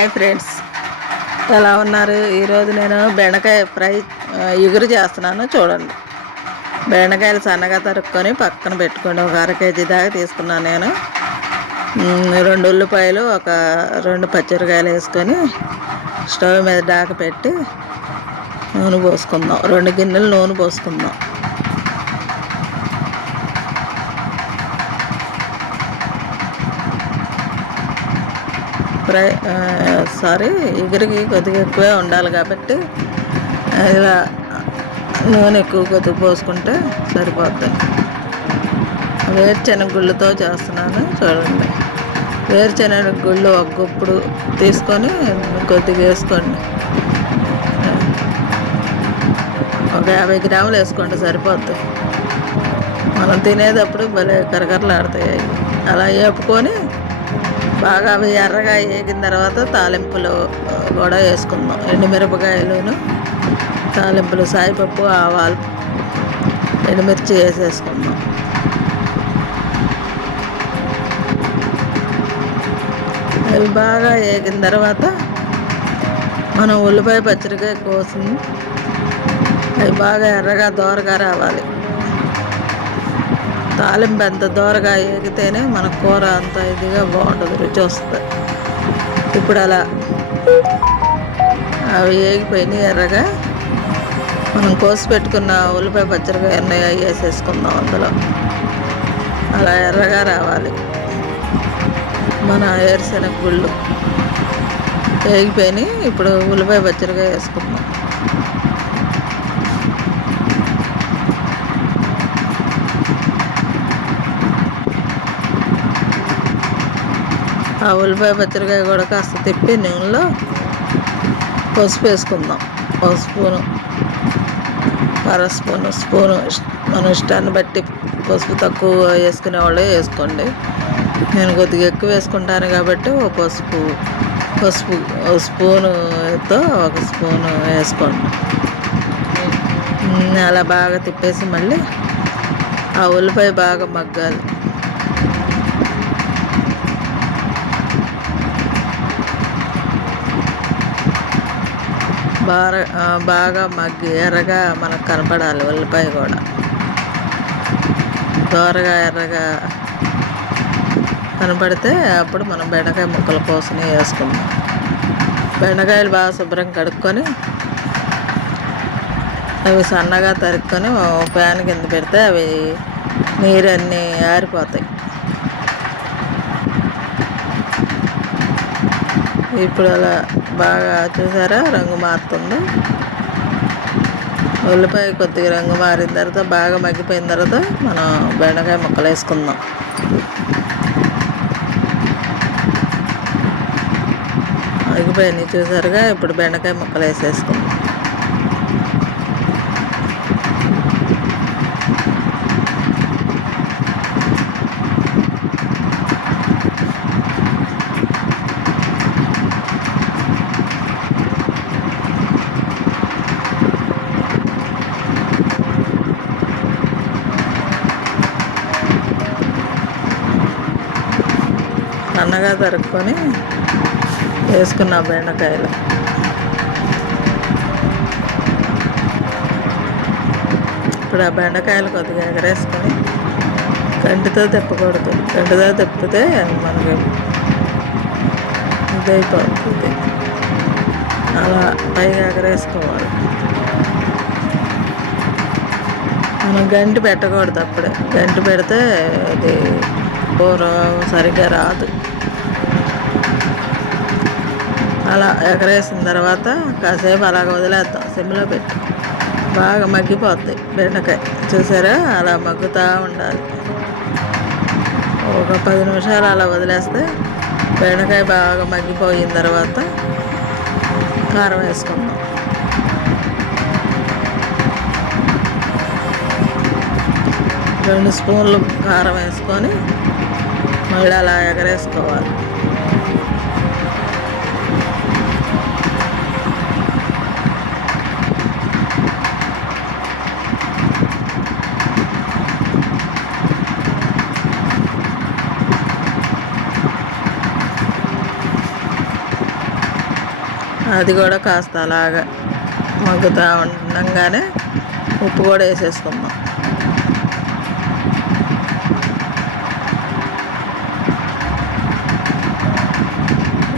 Hi friends. ఎలా ఉన్నారు? ఈరోజు నేను బెండకాయ ఫ్రై ఎగురు చేస్తున్నాను చూడండి. బెండకాయలు సన్నగా తరుక్కొని పక్కన పెట్టుకోండి. ఒక అర కేజీ దాకా తీసుకున్నాను నేను. రెండు ఉల్లిపాయలు ఒక రెండు పచ్చిమిరకాయలు వేసుకొని స్టవ్ మీద దాకా పెట్టి నూనె పోసుకుందాం. రెండు గిన్నెలు నూనె పోసుకుందాం. ఫ్రై సారీ ఎగురికి కొద్దిగా ఎక్కువే ఉండాలి కాబట్టి ఇలా నూనె ఎక్కువ కొద్దిగా పోసుకుంటే సరిపోద్ది. వేరుశనగ గుళ్ళతో చేస్తున్నాను చూడండి. వేరుశనగ గుళ్ళు ఒక గుప్పుడు తీసుకొని కొద్దిగా వేసుకోండి. ఒక యాభై గ్రాములు వేసుకోండి సరిపోద్ది. మనం తినేటప్పుడు భలే కరకరలాడతాయి అలా వేపుకొని బాగా అవి ఎర్రగా వేగిన తర్వాత తాలింపులు కూడా వేసుకుందాం. ఎండుమిరపకాయలును తాలింపులు సాయిపప్పు ఆవాలు ఎండుమిర్చి వేసేసుకుందాం. అవి బాగా వేగిన తర్వాత మనం ఉల్లిపాయ పచ్చడికాయ కోసి అవి బాగా ఎర్రగా దోరగా రావాలి. తాలింపు ఎంత దూరగా ఎగితేనే మన కూర అంత ఇదిగా బాగుంటుంది రుచి వస్తుంది. ఇప్పుడు అలా అవి ఏగిపోయినాయి ఎర్రగా. మనం కోసి పెట్టుకున్న ఉల్లిపాయ పచ్చడిగా ఎన్నయ్య వేసేసుకుందాం అందులో. అలా ఎర్రగా రావాలి. మన ఏరుశెనగ గుళ్ళు ఏగిపోయినాయి ఇప్పుడు ఉల్లిపాయ పచ్చడిగా వేసుకుందాం. ఆ ఉల్లిపాయ పచ్చడికాయ కూడా కాస్త తిప్పి నూనెలో పసుపు వేసుకుందాం. ఒక స్పూను అర స్పూను స్పూను మన ఇష్టాన్ని బట్టి పసుపు తక్కువ వేసుకునే వాళ్ళు వేసుకోండి. నేను కొద్దిగా ఎక్కువ వేసుకుంటాను కాబట్టి ఒక పసుపు పసుపు ఒక స్పూనుతో ఒక స్పూను వేసుకోండి. అలా బాగా తిప్పేసి మళ్ళీ ఆ ఉల్లిపాయ బాగా మగ్గాలి. బాగా బాగా మగ్గి ఎర్రగా మనకు కనపడాలి ఉల్లిపాయ కూడా. దోరగా ఎర్రగా కనపడితే అప్పుడు మనం బెండకాయ ముక్కలు కోసమే వేసుకుందాం. బెండకాయలు బాగా శుభ్రం కడుక్కొని అవి సన్నగా తరుక్కొని ప్యాన్ కింద పెడితే అవి నీరన్నీ ఆరిపోతాయి. ఇప్పుడు అలా బాగా చూసారా? రంగు మారుతుంది. ఉల్లిపాయ కొద్దిగా రంగు మారిన తర్వాత బాగా మగ్గిపోయిన తర్వాత మనం బెండకాయ ముక్కలు వేసుకుందాం. మగ్గిపోయినాయి చూసారుగా? ఇప్పుడు బెండకాయ ముక్కలు వేసేసుకుందాం. సన్నగా తరుక్కొని వేసుకున్న బెండకాయలు. ఇప్పుడు ఆ బెండకాయలు కొద్దిగా ఎగరేసుకొని గంటితో తిప్పకూడదు గంటితో తిప్పితే మనకి ఇదైపోతుంది. అలా పైగా ఎగరేసుకోవాలి. మనం గంటి పెట్టకూడదు అప్పుడే. గంటి పెడితే అది కూర సరిగ్గా రాదు. అలా ఎగరేసిన తర్వాత కాసేపు అలాగ వదిలేద్దాం. సిమ్లో పెట్టి. బాగా మగ్గిపోతాయి బెండకాయ. చూసారా? అలా మగ్గుతూ ఉండాలి. ఒక పది నిమిషాలు అలా వదిలేస్తే బెండకాయ బాగా మగ్గిపోయిన తర్వాత కారం వేసుకుందాం. రెండు స్పూన్లు కారం వేసుకొని మళ్ళీ అలా ఎగరేసుకోవాలి. అది కూడా కాస్త అలాగా మగ్గుతూ ఉండగానే ఉప్పు కూడా వేసేసుకుందాం.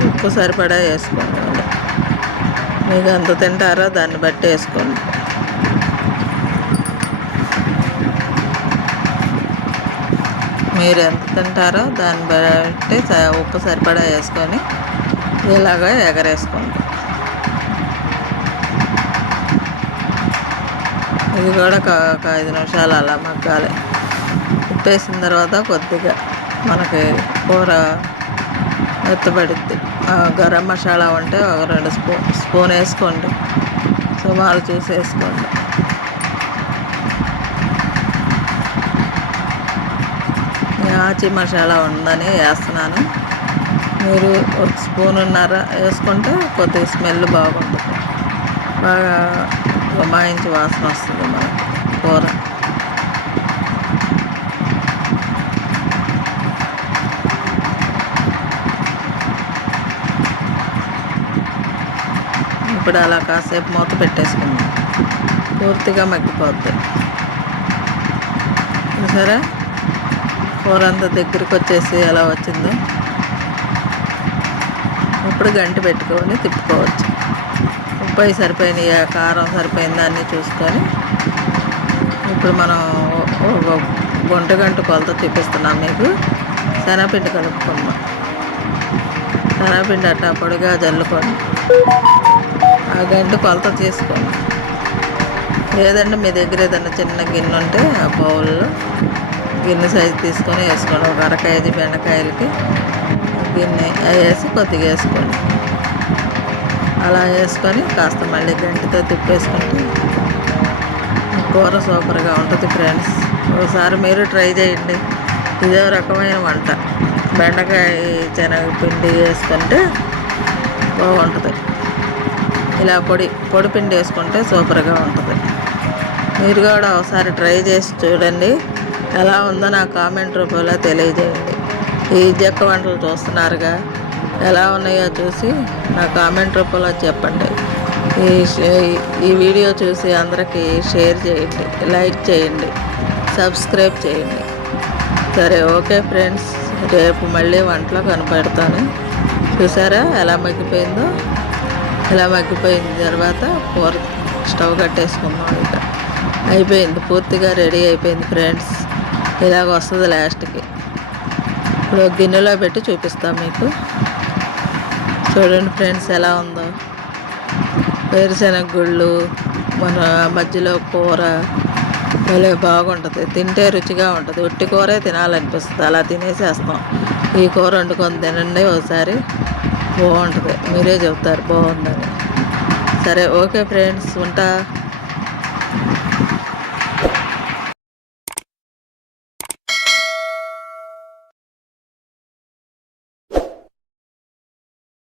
ఉప్పు సరిపడా వేసుకోండి మీకు ఎంత తింటారో దాన్ని బట్టి వేసుకోండి. మీరు ఎంత తింటారో దాన్ని బట్టి స- ఉప్పు సరిపడా వేసుకొని ఇలాగ ఎగరేసుకోండి. ఇది కూడా ఒక ఐదు నిమిషాలు అలా మగ్గాలి. ఉప్పేసిన తర్వాత కొద్దిగా మనకి కూర మెత్తబడిద్ది. ఆ, గరం మసాలా ఉంటే ఒక రెండు స్పూన్ స్పూన్ వేసుకోండి. సుమారు చూసి వేసుకోండి ఆచి మసాలా ఉందని వేస్తున్నాను. మీరు ఒక స్పూనున్నర వేసుకుంటే కొద్దిగా స్మెల్ బాగుంటుంది. బాగా గుమాయించి వాసన వస్తుంది మనకి కూర. ఇప్పుడు అలా కాసేపు మూత పెట్టేసుకుందాం. పూర్తిగా మగ్గిపోద్ది. సరే కూర అంతా దగ్గరికి వచ్చేసి ఎలా వచ్చిందో? ఇప్పుడు గంటి పెట్టుకొని తిప్పుకోవచ్చు. ఉప్పు అయి సరిపోయినాయి కారం సరిపోయిందా అన్నీ చూసుకొని ఇప్పుడు మనం గుంట గంట కొలత చూపిస్తున్నాం మీకు. శనగపిండి కలుపుకుందాం. శనగపిండి అట్టా పొడిగా జల్లుకోండి ఆ గంట కొలత తీసుకోండి లేదంటే మీ దగ్గర ఏదైనా చిన్న గిన్నె ఉంటే ఆ బౌల్లో గిన్నె సైజు తీసుకొని వేసుకోండి. ఒక అర కేజీ బెండకాయలకి దీన్ని అవి వేసి కొద్దిగా వేసుకోండి. అలా వేసుకొని కాస్త మళ్ళీ గంటితో తిప్పేసుకుంటే కూర సూపర్గా ఉంటుంది ఫ్రెండ్స్. ఒకసారి మీరు ట్రై చేయండి. ఇదే రకమైన వంట. బెండకాయ శనగపిండి వేసుకుంటే బాగుంటుంది. ఇలా పొడి పొడి పిండి వేసుకుంటే సూపర్గా ఉంటుంది. మీరు కూడా ఒకసారి ట్రై చేసి చూడండి. ఎలా ఉందో నా కామెంట్ రూపంలో తెలియజేయండి. ఈ జక్క వంటలు చూస్తున్నారుగా. ఎలా ఉన్నాయో చూసి నా కామెంట్ రూపంలో చెప్పండి. ఈ షే- ఈ వీడియో చూసి అందరికీ షేర్ చేయండి లైక్ చేయండి సబ్స్క్రైబ్ చేయండి. సరే ఓకే ఫ్రెండ్స్. రేపు మళ్ళీ వంటలో కనపడతాను. చూసారా ఎలా మగ్గిపోయిందో? ఇలా మగ్గిపోయిన తర్వాత కూర స్టవ్ కట్టేసుకుందాం ఇక. అయిపోయింది పూర్తిగా రెడీ అయిపోయింది ఫ్రెండ్స్. ఇలాగ వస్తుంది లాస్ట్కి. ఇప్పుడు గిన్నెలో పెట్టి చూపిస్తాం మీకు. చూడండి ఫ్రెండ్స్ ఎలా ఉందో. వేరుశెనగ గుళ్ళు మన మధ్యలో కూర భలే బాగుంటుంది. తింటే రుచిగా ఉంటుంది. ఉట్టి కూరే తినాలనిపిస్తుంది. అలా తినేసేస్తాం. ఈ కూర వండుకొని తినండి ఒకసారి బాగుంటుంది. మీరే చెప్తారు. బాగుందని. సరే ఓకే ఫ్రెండ్స్. ఉంటా.